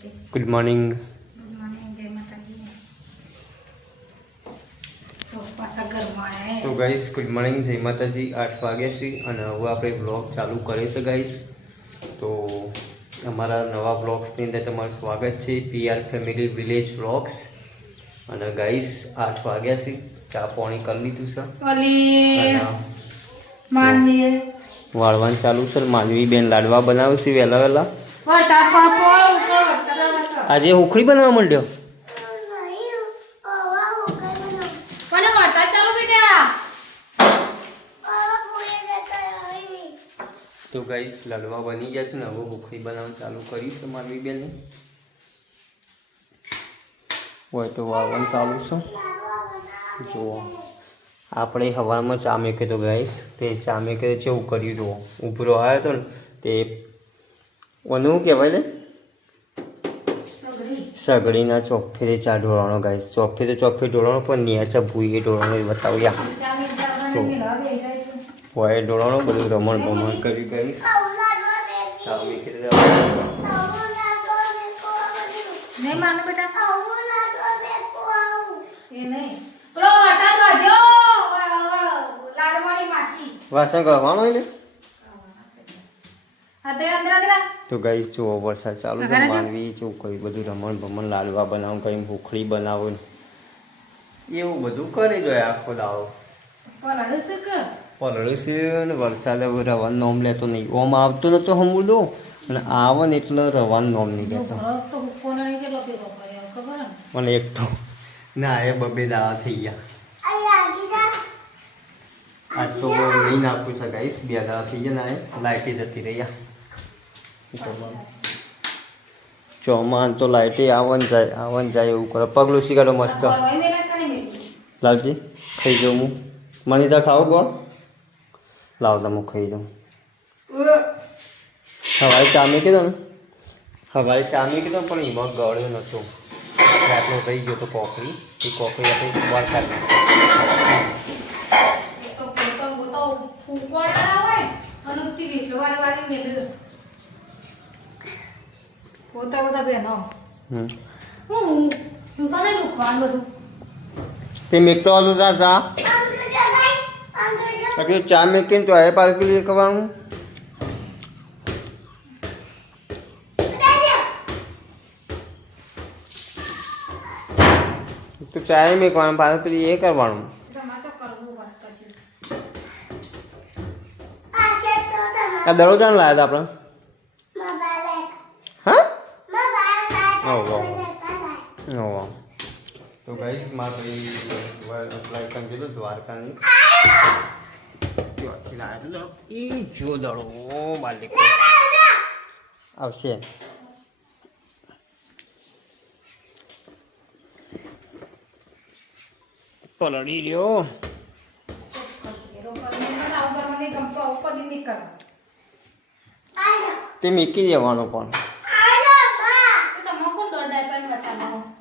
Good morning. જય માતાજી. પાછા ઘરમાં આવ્યા. તો ગાઈસ ગુડ મોર્નિંગ, જય માતાજી. 8 વાગ્યા છે અને હવે આપણે બ્લોગ ચાલુ કરીશું ગાઈસ. તો અમારા નવા બ્લોગ્સની અંદર તમારું સ્વાગત છે, પીઆર ફેમિલી વિલેજ બ્લોગ્સ. અને ગાઈસ 8 વાગ્યા છે, ચા પાણી કરી લીધું છે અને વાળવાનું ચાલુ છે. માનવી બેન લાડવા બનાવે છે વહેલા વહેલા. આજે ઉખડી બનાવવા માંડ્યો. તો ગાઈસ લાડવા બની જશે ને હવે ઉખડી બનાવવાનું ચાલુ કર્યું છે માનવી બેને. હોય તો વાળવાનું ચાલુ છે. જુઓ આપણે સવારમાં ચા મેક્યો તો ગાઈસ, તે ચા મેક્યો કેવું કર્યું જુઓ. ઉભરો આવ્યો હતો ને તે ઓનું કહેવાય ને સગડીના ચોખ્ફેથી ચા ઢોળવાનો ગાઈસ. ચોખ્ફે તો ચોખ્ફે ઢોળવાનો પણ ન્યાચા ભૂઈએ ઢોળવાનો બતાવ્યા. હોય ઢોળવાનો બધું રમણ ભમણ કર્યું ગાઈસ. ચા મેકી વાસણ કરવાનો એટલે. તો ગાઈસ જુઓ વરસાદ ચાલુ છે. માનવી શું કર્યું બધું રમણ ભમણ લાડવા બનાવું કંઈ ભૂખડી બનાવો એવું બધું કરી જોઈએ આખો દાવો. પલળે છે ને વરસાદ હવે રવાનું નોમ લેતો નહીં. ઓમ આવતો નતો હમુદો અને આવે ને એટલે રવાનું નોમ નહીં લેતો. મને એક તો ના એ બબે દાવા થઈ ગયા. આજ તો નહીં નાખું છે ગાઈસ, 2 દાવા થઈ ગયા ના લાઇટે જતી રહ્યા. ચોમાન તો લાઇટે આવન જાય એવું કરે. પગલું શીખાડો મસ્ત. લાવજી ખાઈ જાઉં હું. મને તો ખાવું કોણ લાવ તમે ખાઈ જાઉં. સવારે ચામી કીધો ને, સવારે ચામી કીધો પણ એમાં ગળ્યો નહોતો. રાતનો રહી ગયો તો કોકરી, એ કોકરી આપણે વાર કાઢી. તે મેકતો હતું ચા ચા મેકીને તો એ પાછું પેલી કરવાનું. તો ચાય મેકવાનું પાછું પેલી એ કરવાનું. આ દરરોજા લાવ્યા હતા આપણે. હા તો ગાઈસ મારે અપ્લાય કરી દીધું દ્વારકાની. એ જો દડો માલિક આવશે. પલળી રહ્યો તે મેકી દેવાનો પણ.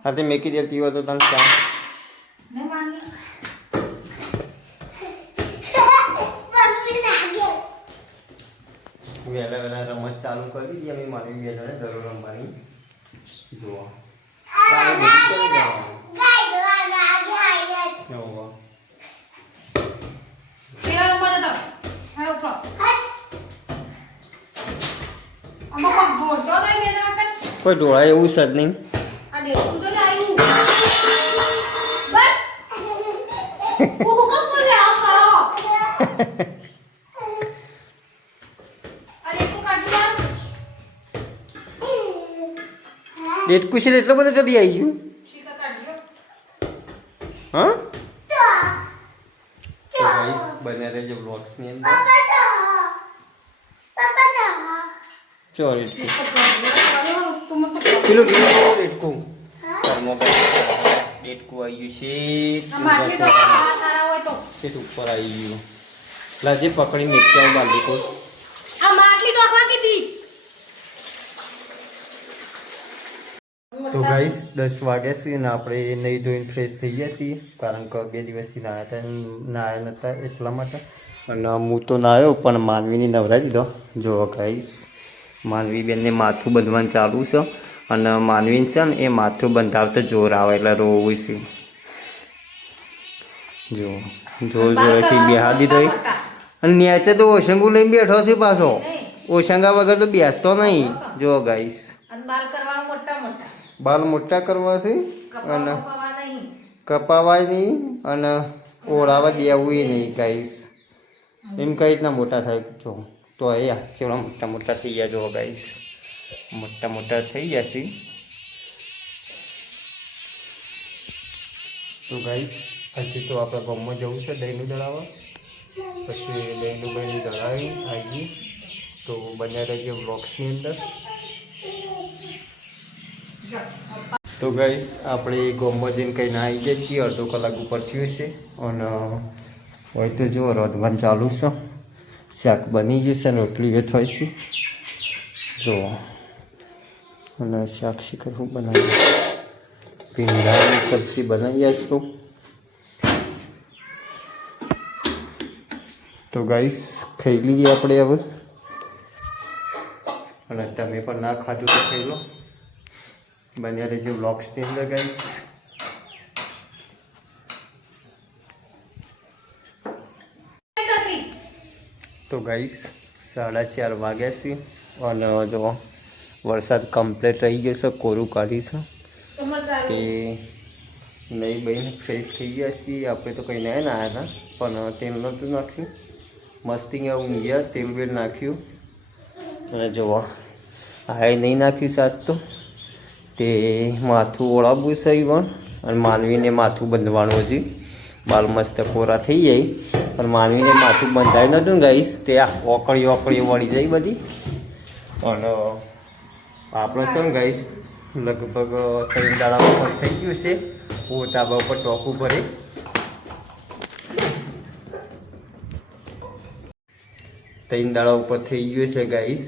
હા તે મેકી દેતી હોય તો તને ચા વહેલા વહેલા રમત ચાલુ કરી દીધી અમે. મારી વહેલા દરો રમવાની. જુઓ કોઈ ઢોળાય એવું છે જ નહીં. ડેટકું છે એટલો બધો જલ્દી આવી ગયું. હા તો ગાઈસ બને રહેજો વ્લોગ્સની અંદર. ચો ડેટકું પેલું ડેટકું ડેટકું આવી ગયું છે ઉપર આવી ગયું. લાજે પકડી મેકી આવું બાંધી કો. તો ગાઈસ 10 વાગ્યા છે ને આપણે નહીં ધોઈને ફ્રેશ થઈ ગયા છીએ, કારણ કે 2 દિવસથી નાયા નહોતા એટલા માટે. અને હું તો નાયો પણ માનવીને નવરાવી દીધો. જો ગાઈસ માનવી બેનને માથું બાંધવાનું ચાલુ છે અને માનવી છે ને એ માથું બંધાવતા જોર આવે એટલે રોવું છે. જો જોર જોરેથી બેહાર દીધો. અને નેચે તો ઓશંગુ લઈને બેઠો છે પાછો. ઓશંગા વગર તો બેસતો નહીં. જો ગાઈસ બાલ મોટા કરવા છે અને કપાવાય નહીં અને ઓળાવા દેવું નહીં ગાઈસ. એમ કઈ રીતના મોટા થાય જો તો અહીંયા ચેવડા મોટા મોટા થઈ ગયા જો ગાઈસ. મોટા મોટા થઈ ગયા છે. તો ગાઈસ હજી તો આપણે ગામમાં જવું છે દહીંનું દળાવવા. પછી દહીંનું બહીનું દળાવી આવી તો બન્યા રહેજો વ્લોગ્સની અંદર. તો ગાઈસ આપણે ગામમાં જઈને કંઈ ના આવી ગયા છીએ. અડધો કલાક ઉપર થયું છે અને હોય તો જો રોધવાનું ચાલુ છે. શાક બની ગયું છે અને રોટલી વેઠવાય છે જો. અને શાક શીખર હું બનાવી ભીંડાની સબ્જી બનાવી આજ તો ગાઈસ ખાઈ લઈએ આપણે હવે. અને તમે પણ ના ખાધું તો ખાઈ લો. બન્યા રહેજો વ્લોગ્સની અંદર ગાઈસ. તો ગાઈસ 4:30 વાગ્યા છે અને જો વરસાદ કમ્પ્લીટ રહી ગયો છે. કોરું કાઢી છે તે નહીં બહીને ફ્રેશ થઈ ગયા છીએ. આપણે તો કંઈ નહીં આવ્યા હતા પણ તેલ નહોતું નાખ્યું. મસ્તી આવું ગયા તેલ બેલ નાખ્યું અને જોવા આ નહીં નાખ્યું સાત તો તે માથું ઓળાવવું છે પણ અને માનવીને માથું બંધવાનું હજી. બાલ મસ્ત કોરા થઈ જાય પણ માનવીને માથું બંધાયું નહોતું ને ગાઈસ તે આ ઓકળી વળી જાય બધી. અને આપણે છે ને ગાઈસ લગભગ 3 દાડા ઉપર થઈ ગયું છે. હું ધાબા ઉપર ટોકું ભરે 3 દાડા ઉપર થઈ ગયું છે ગાઈસ.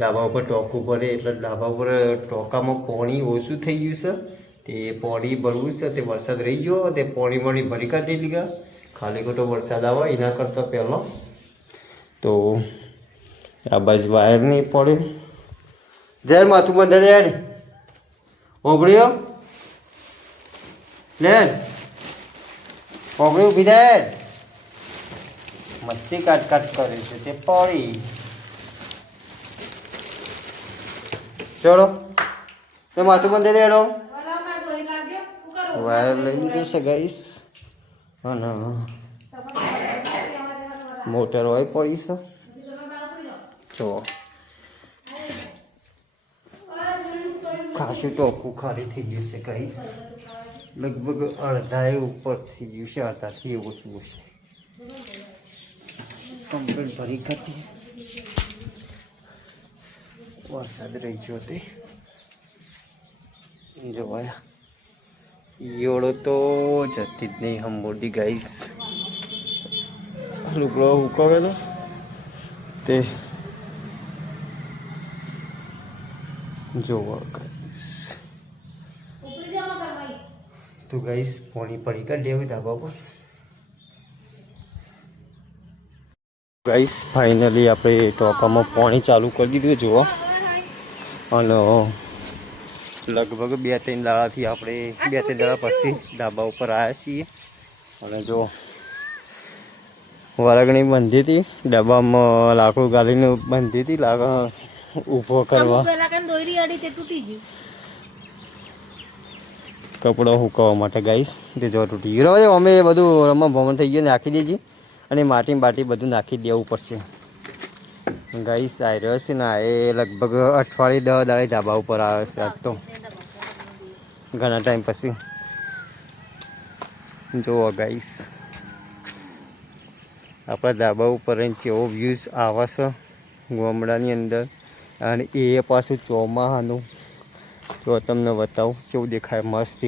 ધાબા ઉપર ટોકું ભરે એટલે ધાબા ઉપર ટોકામાં પાણી ઓછું થઈ ગયું છે. તે પાણી ભરવું છે તે વરસાદ રહી ગયો તે પાણી ભરી કાઢી લીધા. ખાલી ખોટો વરસાદ આવે એના કરતાં પહેલો તો આ બાજુ વાયર નહીં પડે. જયારે માથું બંધા દે ઓગળ્યો લે ઓગળી ઊભી દે. મસ્તી કાટ કરે છે તે પડી. ચલો તો માથું બંધ દેડો. વાયર લઈ લીધું છે ગાઈસ અને મોટર હોય પડી છે જો. ખાસું ટોકું ખાલી થઈ ગયું છે ગાઈસ. લગભગ અડધા ઉપર થઈ ગયું છે. અડધાથી ઓછું છે. કમ્પ્લીટ ભરી કાઢી. વરસાદ રહી ગયો તે જોવાયા ઈયોળો તો જતી જ નહીં હંબોડી ગાઈસ. લુગડો હુકવેલો તે જોવા ગાઈસ. તો ગાઈસ પાણી પડી કાઢી ધાબા પર. ગાઈસ ફાઇનલી આપણે ટોકામાં પાણી ચાલુ કરી દીધું જુઓ. અને લગભગ 2-3 દાડાથી આપણે 2-3 દાડા પછી ધાબા ઉપર આવ્યા છીએ. અને જો વરગણી બાંધી હતી ડબ્બામાં લાકડું ગાલીને બાંધી હતી ઊભો કરવા કપડો સુકવવા માટે ગાઈસ. તે જો તૂટી ગયો. અમે બધું રમવા ભમણ થઈ ગયું નાખી દેજી અને માટી બાટી બધું નાખી દેવું પડશે ગાઈસ. આવી રહ્યો છે ને એ લગભગ અઠવાડિયે 10 દાડે ધાબા ઉપર આવે છે. આજ તો ઘણા ટાઈમ પછી જુઓ ગાઈસ આપણા ધાબા ઉપર કેવો વ્યૂઝ આવે છે ગામડાની અંદર. અને એ પાછું ચોમાસાનું જો તમને બતાવું કેવું દેખાય મસ્ત.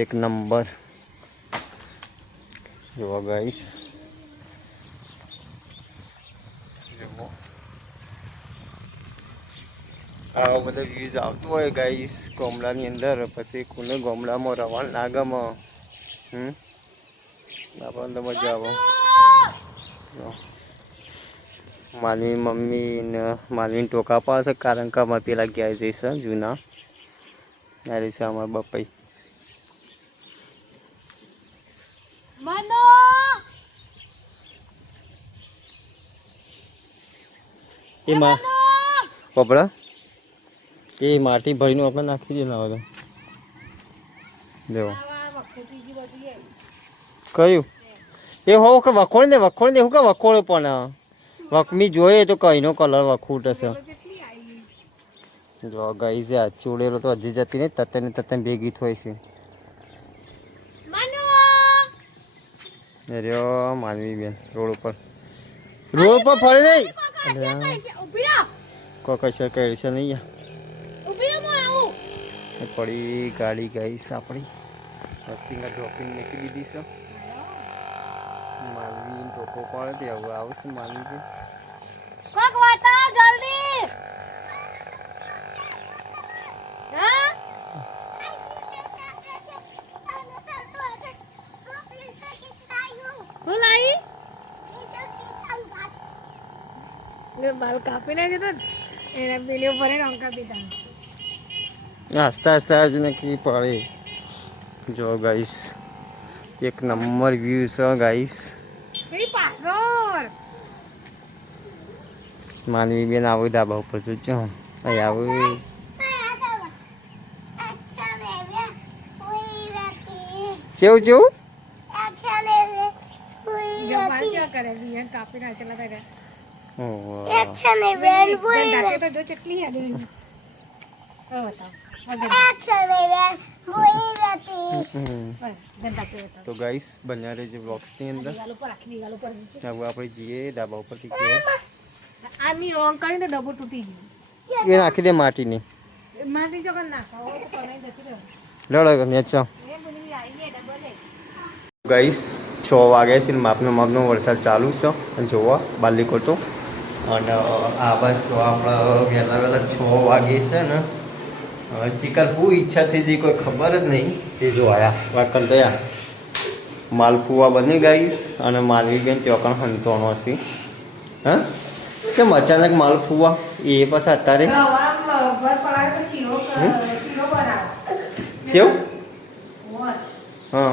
એક નંબર જુઓ ગાઈસ. આવા બધા વ્યૂઝ આવતું હોય ગાઈસ ગામડાની અંદર. પછી કોને ગામડામાં રહેવાનું ના ગમે આપણને તો મજા આવે. માનવી મમ્મી ને માનવીને ટોકા પાડશે કારણ કે અમારે પેલા ગયા જઈશ જૂના આ છે અમારા બપાઈ એમાં પપડા એ માટી ભરીને આપણે નાખી દે ના હવે દેવો કયું એ હો કે વખોળ ને શું કે વખોળ પણ વખમી જોઈએ તો કઈનો કલર વખૂટ હશે જો ગઈ છે આ ચૂડેલો તો હજી જતી નહીં તત્તને તત્તને ભેગી થાય છે રહ્યો માનવી બેન રોડ ઉપર ફરે નહીં કોઈ કશે કહે છે નહીં પડી ગાડી ગઈ આપણી વસ્તીમાં ડ્રોપિંગ મૂકી દીધી છે માનવી ટોકો પડે તે હવે આવશે માનવી બેન બાલ કાપી નાખે તો એના પેલી ઉપર રંકા પીતા હસતા હસતા જ નક્કી પડે જો ગાઈસ એક નંબર વ્યૂ છે ગાઈસ માનવી બેન આવું ધાબા ઉપર જોજો અહીં આવું કેવું કેવું કાપી નાખે ઓહો જો ચટલી તો ગાઈસ બન્યા રહેજો બ્લોગ્સની અંદર હવે આપણે જઈએ ધાબા ઉપરથી આની ઓન કરીને ડબ્બો તૂટી ગયો એ નાખી દે માટીની માટી જો નાખો લડો નેચો ગાઈસ 6 વાગ્યા છે માપનો વરસાદ ચાલુ છે અને જોવા બાલીકોટ તો અને આ બસ તો આપણે વહેલા 6 વાગે છે ને ચિકન શું ઈચ્છા થઈ જઈ કોઈ ખબર જ નહીં એ જો આયા વાકલ થયા માલફુવા બની ગાઈશ અને માલવી બેન ચોકણ હંતોનો હશે હા કેમ અચાનક માલફુવા એ પાછા અત્યારે સેવ હા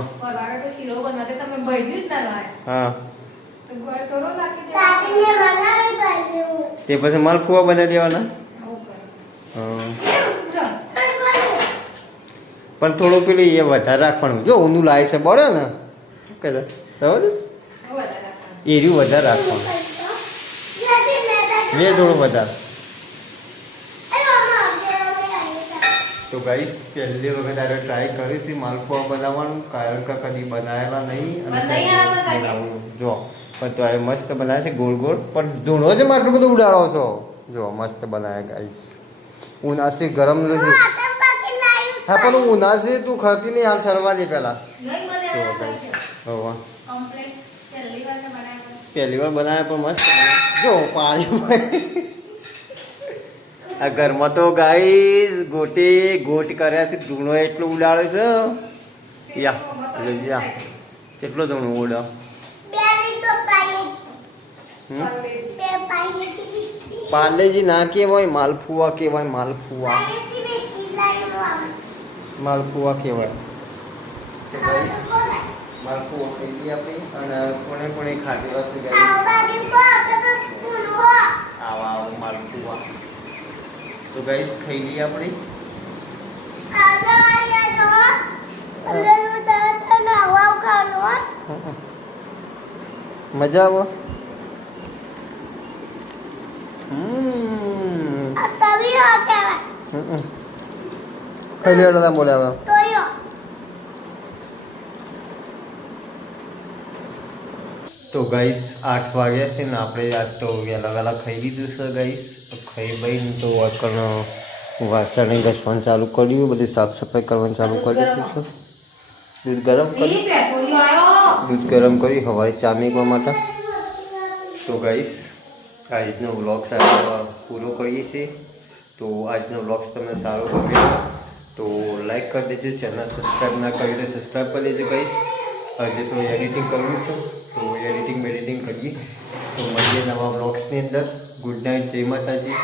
હા તે પછી માલફુવા બનાવી દેવાના પણ થોડું પેલું એ વધારે રાખવાનું જો ઊંધું લાવે છે બળે ને કે બરાબર એર્યું વધારે રાખવાનું મેં થોડું વધારે તો ગાઈસ પહેલી વખત આજે ટ્રાય કરીશ માલપુઆ બનાવવાનું કારણ કે કદી બનાવેલા નહીં અને બનાવવું જો પણ તો એ મસ્ત બનાવે છે ગોળ ગોળ પણ ધૂણો જ આટલું બધું ઉડાડો છો જો મસ્ત બનાવે ગાઈસ ઉનાસી ગરમ નથી હા પણ ઉનાસી તું ખાતી નહીં હાલ સરવા દે પેલા પહેલી વાર બનાવે પણ મસ્ત જો પાણી આ ઘરમાં તો ગાઈસ ગોટ કર્યા છે ધૂણો એટલો ઉડાડે છે યા કેટલો ધૂણો ઉડાવ પાર્લેજી ના કહેવાય માલફુવા કહેવાય માલફુવા કહેવાય માલફુવા ખાઈ આપી અને કોને ખાધી હશે આવા માલફુવા તો ગાઈસ ખાઈ લઈએ આપણે મજા આવે ખાઈ લેવા બોલ્યા તો ગાઈસ 8 વાગ્યા છે ને આપણે આજ તો વહેલા ખાઈ લીધું છે ગાઈસ ખાઈ ભાઈ તો વાસણ વાસણ ઘસવાનું ચાલુ કર્યું બધું સાફ સફાઈ કરવાનું ચાલુ કરી દીધું છે દૂધ ગરમ કરી સવારે ચા મેકવા માટે તો ગાઈસ આજનો વ્લોગ પૂરો કરીએ છીએ તો આજનો વ્લોગ્સ તમને સારો ગમ્યો તો લાઈક કરી દેજો ચેનલ સબસ્ક્રાઈબ ના કરી તો સબસ્ક્રાઈબ કરી દેજો ગાઈસ આજે તો એડિટિંગ કરવું છે તો એડિટિંગ કરીએ તો મળીએ નવા બ્લોગ્સની અંદર. ગુડ નાઇટ, જય માતાજી.